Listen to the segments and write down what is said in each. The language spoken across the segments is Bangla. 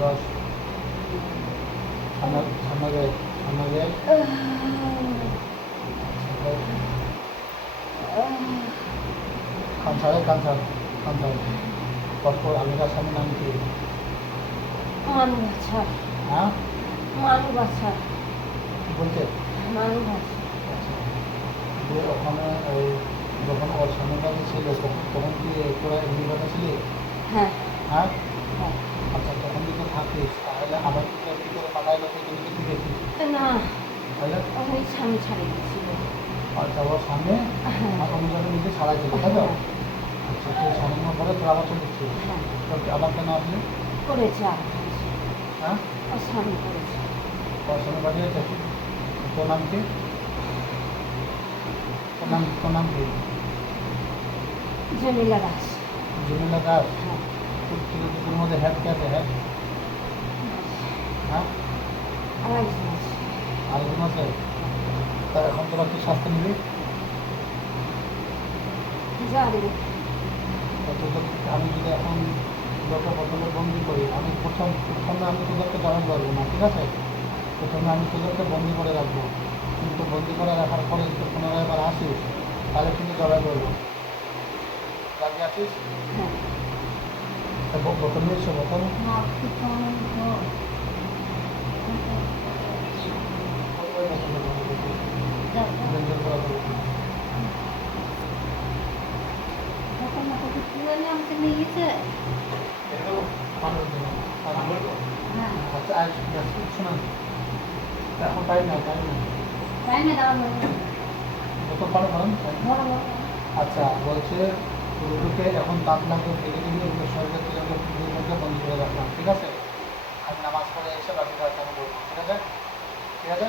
দশ। ঠান্ডা ঠান্ডা যায় ঠান্ডা যায়। কান ছাড়ে কান ছাড় হ্যাঁ? কান ছাড়। তারপর আলুগার সামনে নাম কি মানু বাছা হ্যাঁ? মানু বাছা কি ওখানে যখন ওর ছিল তখন কি তোরা এমনি কথা ছিলি? হ্যাঁ? হ্যাঁ।, হ্যাঁ। থাকিস তাহলে আবার কি তোর কি করে পাঠাইলো তুই কিন্তু কি দেখি না তাহলে? ওই স্বামী ছাড়িয়ে দিয়েছিল। আচ্ছা ওর সামনে হ্যাঁ। আর অনুযায়ী নিজে ছাড়াই ছিল তাই তো? আচ্ছা তুই স্বামীর পরে তোর আবার চলে এসেছিস হ্যাঁ। তোর আবার কেন আসলি? করেছে আর হ্যাঁ? ও স্বামী করেছে। তোর স্বামী বাড়ি আছে তোর নাম কি? তোর নাম তোর নাম কি? জমিলা দাস। জমিলা দাস? হ্যাঁ। তোর তোর তোর মধ্যে হেড কে হেড হ্যাঁ? আড়াই মাস। আরেকজন আছে তার এখন তোরা কি শাস্তি নিবি? তা আমি যদি এখন লোকে প্রথমে বন্দি করি আমি প্রথম প্রথমে আমি তোদেরকে জমা করব না ঠিক আছে? প্রথমে আমি তোদেরকে বন্দি করে রাখব। কিন্তু বন্দি করে রাখার পরে যদি পুনরায় এবার আসিস তাহলে কিন্তু জবাই করব। রাজি আছিস? হ্যাঁ। তা বোতল এসো বোতল ওই বোতলে ভরে দিবি। ব্যঞ্জন করা বোতল। এটাও পানির জন্য। পানি। আচ্ছা আর শোনান এখন টাইম নাই টাইম নাই বোতল পানি ভরেন আচ্ছা বলছে রুটুকে এখন দাঁত লাগবে ফেলে দিবি ওকে শরীরের থেকে আমরা পুজোর মধ্যে বন্দি করে রাখলাম ঠিক আছে আমি নামাজ পড়ে এসে বাকি কাজ আমি বলব ঠিক আছে ঠিক আছে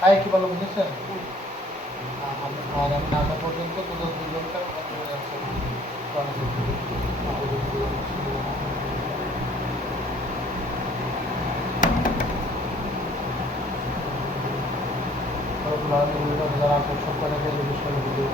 তাই কি বলো বুঝেছেন আর আমি না পর্যন্ত তোদের দুজনকে চলে যাচ্ছে যারা সব কটাকে রিলিজ করে ভিডিও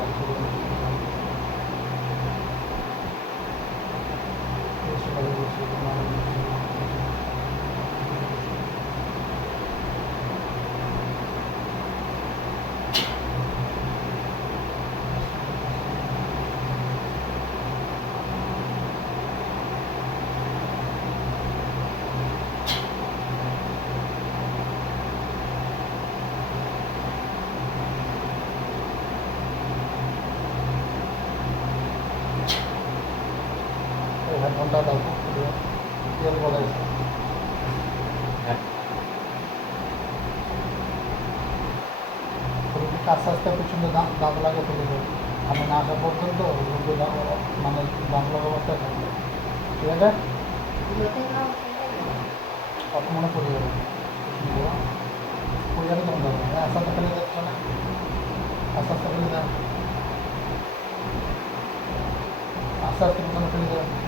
আছে হেডফোনটা দাও তেল বলে আস্তে আস্তে পিছনে দাঁত দাঁত লাগে ফেলে দেবে আমি না আসা পর্যন্ত মানে দাঁত লাগা অবস্থায় থাকবে ঠিক আছে? কত মনে পড়ে যাবে। পড়ে যাবে তখন যাবে আস্তে আস্তে ফেলে যাচ্ছে না? আস্তে আস্তে ফেলে যাবে আস্তে আস্তে ফেলে যাবে